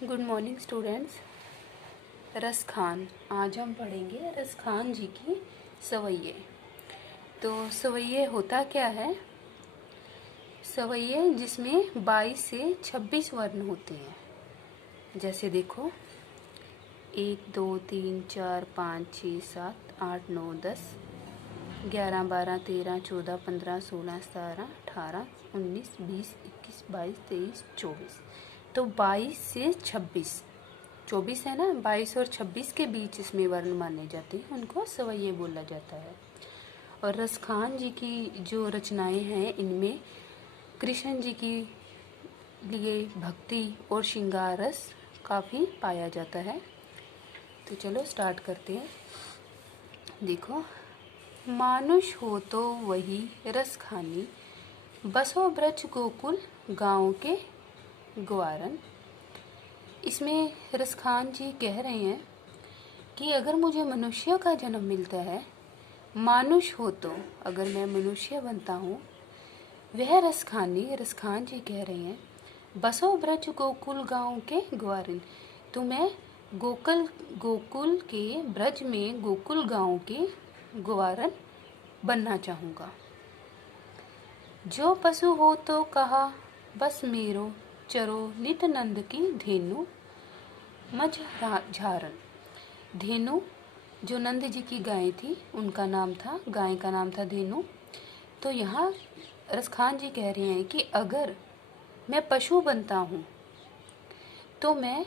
Good morning students. Raskhan, आज हम पढ़ेंगे रसखान जी की सवैये। तो सवैये होता क्या है? सवैये जिसमें 22 से 26 वर्ण होते हैं। जैसे देखो 1 2 3 4 5 6 7 8 9 10 11 12 13 14 15 16 17 18 19 20 21 22 23 24। तो 22 से 26, 24 है ना, 22 और 26 के बीच इसमें वर्ण माने जाते हैं, उनको सवैये बोला जाता है। और रसखान जी की जो रचनाएं हैं इनमें कृष्ण जी की लिए भक्ति और श्रृंगार रस काफ़ी पाया जाता है। तो चलो स्टार्ट करते हैं। देखो, मानुष हो तो वही रस खानी, बसो ब्रज गोकुल गाँव के ग्वारन। इसमें रसखान जी कह रहे हैं कि अगर मुझे मनुष्य का जन्म मिलता है, मानुष हो तो अगर मैं मनुष्य बनता हूँ, वह रसखान जी कह रहे हैं बसो ब्रज गोकुल गाँव के ग्वारन। तो मैं गोकुल के ब्रज में गोकुल गाँव के ग्वारन बनना चाहूँगा। जो पशु हो तो कहा बस मेरो, चरो नित नंद की धेनु मझ झारन। धेनु जो नंद जी की गाय थी, उनका नाम था, गाय का नाम था धेनु। तो यहाँ रसखान जी कह रहे हैं कि अगर मैं पशु बनता हूँ तो मैं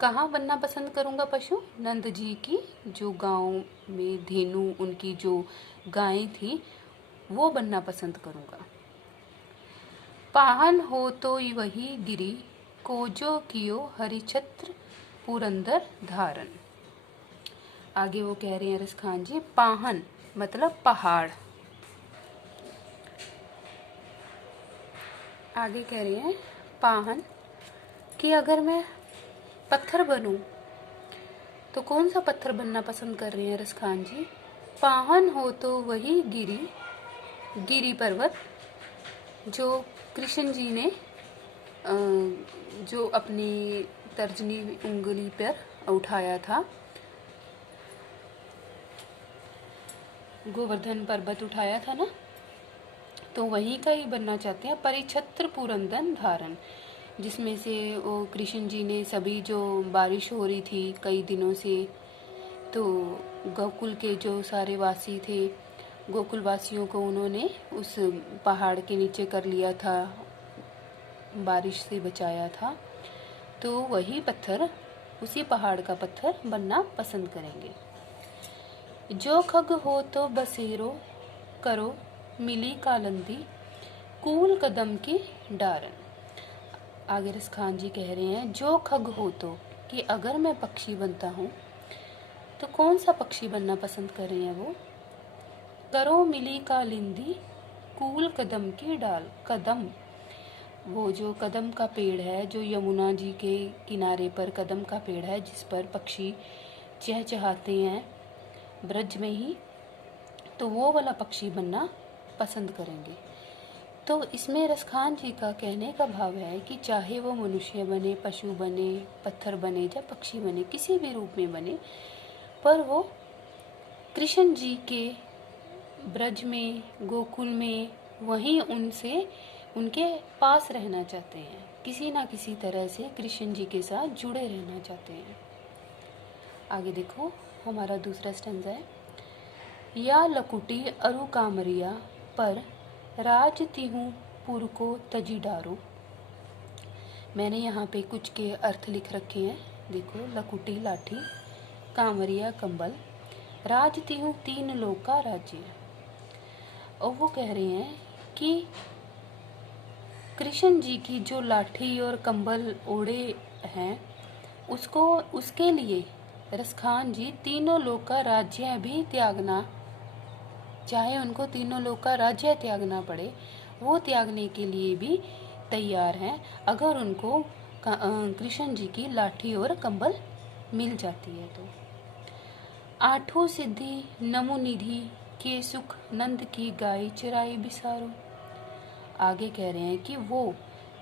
कहाँ बनना पसंद करूँगा? पशु नंद जी की जो गाँव में धेनु उनकी जो गाय थी वो बनना पसंद करूँगा। पाहन हो तो वही गिरी, कोजो कियो हरिछत्र पुरंदर धारण। आगे वो कह रहे हैं रसखान जी, पाहन मतलब पहाड़। आगे कह रहे हैं पाहन कि अगर मैं पत्थर बनूं तो कौन सा पत्थर बनना पसंद कर रहे हैं रसखान जी? पाहन हो तो वही गिरी पर्वत, जो कृष्ण जी ने जो अपनी तर्जनी उंगली पर उठाया था, गोवर्धन पर्वत उठाया था ना, तो वहीं का ही बनना चाहते हैं। परिछत्र पुरंदर धारण, जिसमें से वो कृष्ण जी ने सभी जो बारिश हो रही थी कई दिनों से, तो गोकुल के जो सारे वासी थे, गोकुल वासियों को उन्होंने उस पहाड़ के नीचे कर लिया था, बारिश से बचाया था। तो वही पत्थर, उसी पहाड़ का पत्थर बनना पसंद करेंगे। जो खग हो तो बसेरो, करो मिली कालंदी कूल कदम की डारन। आगे रसखान जी कह रहे हैं जो खग हो तो, कि अगर मैं पक्षी बनता हूँ तो कौन सा पक्षी बनना पसंद कर रहे हैं वो? करो मिली कालिंदी कूल कदम की डाल। कदम, वो जो कदम का पेड़ है, जो यमुना जी के किनारे पर कदम का पेड़ है, जिस पर पक्षी चहचहाते हैं ब्रज में ही, तो वो वाला पक्षी बनना पसंद करेंगे। तो इसमें रसखान जी का कहने का भाव है कि चाहे वो मनुष्य बने, पशु बने, पत्थर बने या पक्षी बने, किसी भी रूप में बने, पर वो कृष्ण जी के ब्रज में, गोकुल में, वहीं उनसे उनके पास रहना चाहते हैं, किसी ना किसी तरह से कृष्ण जी के साथ जुड़े रहना चाहते हैं। आगे देखो, हमारा दूसरा स्टैंजा है। या लकुटी अरु कामरिया पर राज तिहु पुर को तजी डारो। मैंने यहाँ पे कुछ के अर्थ लिख रखे हैं। देखो, लकुटी लाठी, कामरिया कंबल, राज तिहु तीन लोक का राज्य। और वो कह रहे हैं कि कृष्ण जी की जो लाठी और कंबल ओढ़े हैं, उसके लिए रसखान जी तीनों लोक का राज्य भी त्यागना, चाहे उनको तीनों लोक का राज्य त्यागना पड़े, वो त्यागने के लिए भी तैयार हैं अगर उनको कृष्ण जी की लाठी और कंबल मिल जाती है तो। आठों सिद्धि नमो निधि के सुख नंद की गाय चराई बिसारो। आगे कह रहे हैं कि वो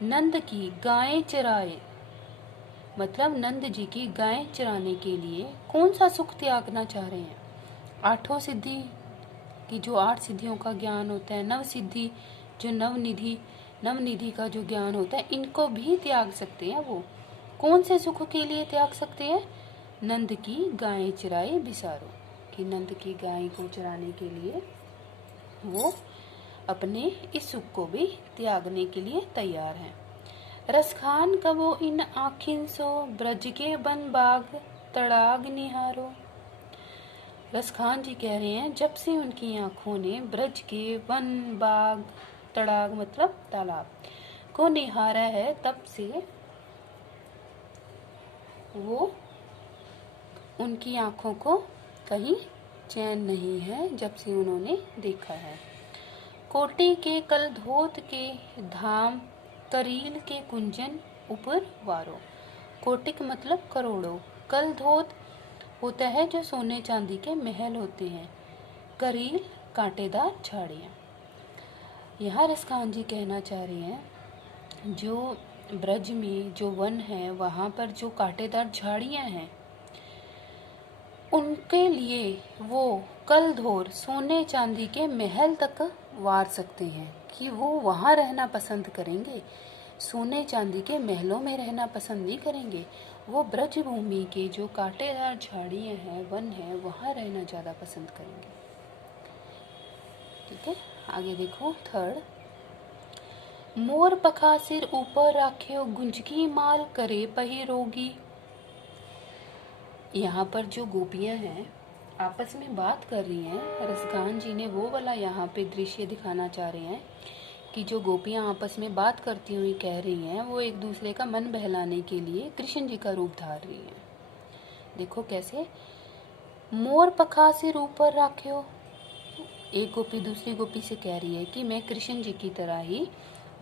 नंद की गायें चराए, मतलब नंद जी की गाय चराने के लिए कौन सा सुख त्यागना चाह रहे हैं? आठों सिद्धि की जो 8 सिद्धियों का ज्ञान होता है, नव सिद्धि जो नवनिधि का जो ज्ञान होता है, इनको भी त्याग सकते हैं। वो कौन से सुख के लिए त्याग सकते हैं? नंद की गाय चराए बिसारो, कि नंद की गाय को चराने के लिए वो अपने इस सुख को भी त्यागने के लिए तैयार हैं। रसखान कबो इन आखिन सो, ब्रज के बन बाग तड़ाग निहारो। रसखान जी कह रहे हैं जब से उनकी आंखों ने ब्रज के वन बाग, तड़ाग मतलब तालाब, को निहारा है, तब से वो उनकी आंखों को कहीं चैन नहीं है, जब से उन्होंने देखा है। कोटि के कल धोत के धाम, करील के कुंजन ऊपर वारो। कोटिक मतलब करोड़ों, कल धोत होता है जो सोने चांदी के महल होते हैं, करील कांटेदार झाड़ियाँ। यहाँ रसखान जी कहना चाह रहे हैं जो ब्रज में जो वन है वहाँ पर जो कांटेदार झाड़ियाँ हैं, उनके लिए वो कलधोर सोने चांदी के महल तक वार सकते हैं, कि वो वहाँ रहना पसंद करेंगे, सोने चांदी के महलों में रहना पसंद नहीं करेंगे। वो ब्रज भूमि के जो कांटेदार झाड़ियाँ हैं, वन है, वहाँ रहना ज़्यादा पसंद करेंगे। ठीक है, आगे देखो थर्ड। मोर पखा सिर ऊपर राख्यो, गुंजकी माल करे पहिरोगी। यहाँ पर जो गोपियाँ हैं आपस में बात कर रही हैं, रसखान जी ने वो वाला यहाँ पे दृश्य दिखाना चाह रहे हैं कि जो गोपियाँ आपस में बात करती हुई कह रही हैं, वो एक दूसरे का मन बहलाने के लिए कृष्ण जी का रूप धार रही हैं। देखो कैसे, मोर पखा सिर ऊपर राख्यो, एक गोपी दूसरी गोपी से कह रही है कि मैं कृष्ण जी की तरह ही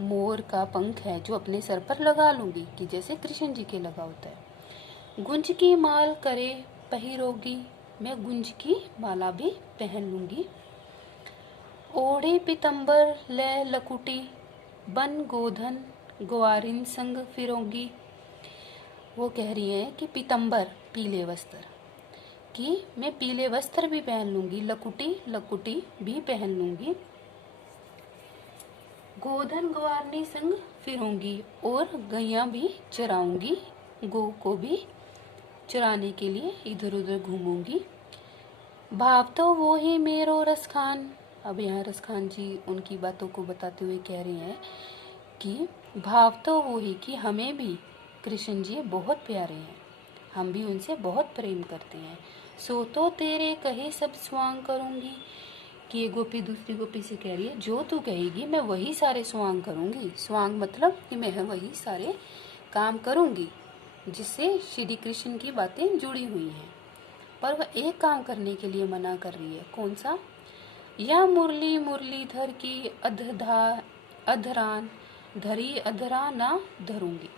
मोर का पंख है जो अपने सर पर लगा लूंगी, कि जैसे कृष्ण जी के लगा होता है। गुंज की माल करे पहिरोगी, मैं गुंज की माला भी पहन लूंगी। ओढ़े पीतम्बर ले लकुटी, बन गोधन ग्वारिन संग फिरोगी। वो कह रही है कि पीतम्बर पीले वस्त्र, कि मैं पीले वस्त्र भी पहन लूंगी, लकुटी भी पहन लूंगी, गोधन ग्वारनी संग फिरूंगी, और गैया भी चराऊंगी, गो को भी चराने के लिए इधर उधर घूमूंगी। भाव तो वो ही मेरो रसखान, अब यहाँ रसखान जी उनकी बातों को बताते हुए कह रहे हैं कि भाव तो वो ही, कि हमें भी कृष्ण जी बहुत प्यारे हैं, हम भी उनसे बहुत प्रेम करते हैं। सो तो तेरे कहे सब स्वांग करूंगी, कि ये गोपी दूसरी गोपी से कह रही है जो तू कहेगी मैं वही सारे स्वांग करूंगी। स्वांग मतलब कि मैं वही सारे काम करूंगी जिससे श्री कृष्ण की बातें जुड़ी हुई हैं। पर वह एक काम करने के लिए मना कर रही है, कौन सा? या मुरलीधर की अधरान धरी, अधरा ना धरूंगी।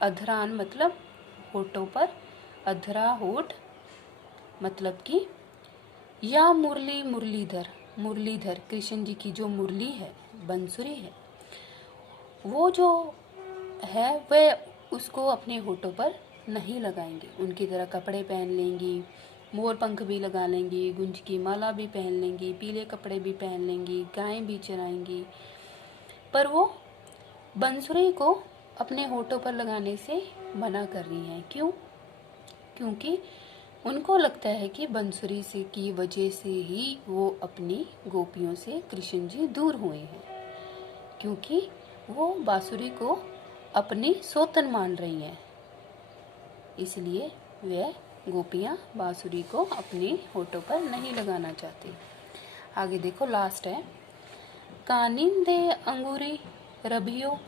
अधरान मतलब होठों पर, अधरा होठ, मतलब कि या मुरलीधर कृष्ण जी की जो मुरली है, बंसुरी है, वो जो है वह उसको अपने होठों पर नहीं लगाएंगे, उनकी तरह कपड़े पहन लेंगी, मोर पंख भी लगा लेंगी, गुंज की माला भी पहन लेंगी, पीले कपड़े भी पहन लेंगी, गाय भी चराएंगी, पर वो बंसुरी को अपने होठों पर लगाने से मना कर रही हैं। क्यों? क्योंकि उनको लगता है कि बंसुरी से की वजह से ही वो अपनी गोपियों से कृष्ण जी दूर हुए हैं, क्योंकि वो बांसुरी को अपनी सोतन मान रही हैं, इसलिए वह गोपियाँ बांसुरी को अपने होठों पर नहीं लगाना चाहती। आगे देखो लास्ट है, कानिंदे अंगूरी रबियो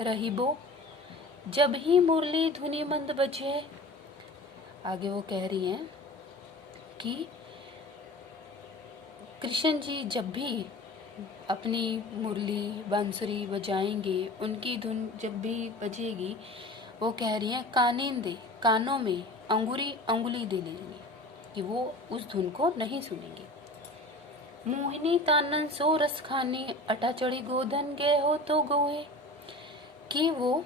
रहिबो, जब ही मुरली धुनी मंद बजे। आगे वो कह रही हैं कि कृष्ण जी जब भी अपनी मुरली बांसुरी बजाएंगे, उनकी धुन जब भी बजेगी, वो कह रही हैं कानिंदे, कानों में अंगुली दे लेंगे, कि वो उस धुन को नहीं सुनेंगे। मोहिनी तानन सो रस खाने, अटा चढ़ी गोधन गए हो तो गोए, कि वो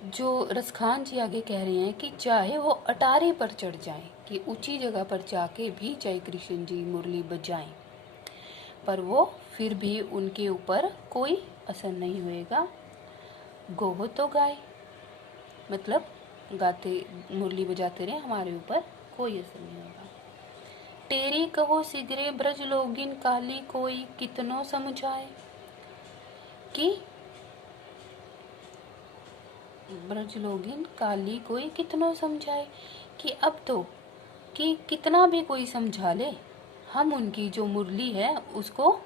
जो रसखान जी आगे कह रहे हैं कि चाहे वो अटारे पर चढ़ जाएं, कि ऊंची जगह पर जाके भी चाहे कृष्ण जी मुरली बजाएं, पर वो फिर भी उनके ऊपर कोई असर नहीं होएगा। गोहो तो गाए, मतलब गाते मुरली बजाते रहे, हमारे ऊपर कोई असर नहीं होगा। तेरी कहो सिगरे ब्रज लोगिन काली कोई कितनो समझाए, कि ब्रज लोगिन काली कोई कितनो समझाए, कि अब तो कि कितना भी कोई समझा ले, हम उनकी जो मुरली है उसको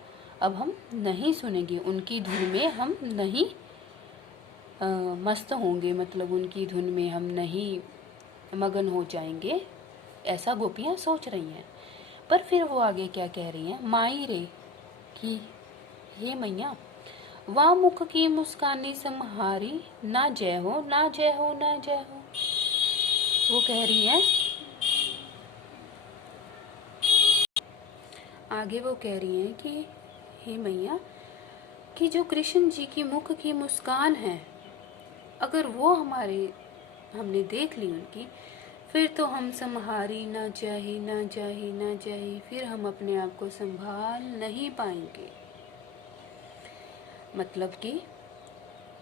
अब हम नहीं सुनेंगे, उनकी धुन में हम नहीं मस्त होंगे, मतलब उनकी धुन में हम नहीं मगन हो जाएंगे, ऐसा गोपियाँ सोच रही हैं। पर फिर वो आगे क्या कह रही हैं, माई रे, कि हे मैया, वाह मुख की मुस्कानी सम्हारी, ना जय हो ना जय हो ना जय हो। वो कह रही है, आगे वो कह रही हैं कि हे मैया, कि जो कृष्ण जी की मुख की मुस्कान है, अगर वो हमने देख ली उनकी, फिर तो हम संहारी ना चाहे ना चाहे ना चाहे, फिर हम अपने आप को संभाल नहीं पाएंगे। मतलब कि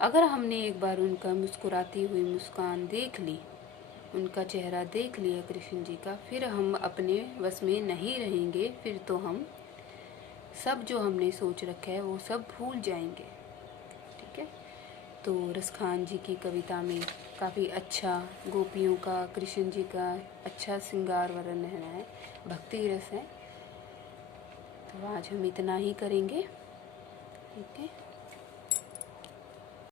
अगर हमने एक बार उनका मुस्कुराती हुई मुस्कान देख ली, उनका चेहरा देख लिया कृष्ण जी का, फिर हम अपने वश में नहीं रहेंगे, फिर तो हम सब जो हमने सोच रखा है वो सब भूल जाएंगे। ठीक है, तो रसखान जी की कविता में काफ़ी अच्छा गोपियों का, कृष्ण जी का अच्छा श्रृंगार वर्णन है, भक्ति रस है। तो आज हम इतना ही करेंगे। ठीक है।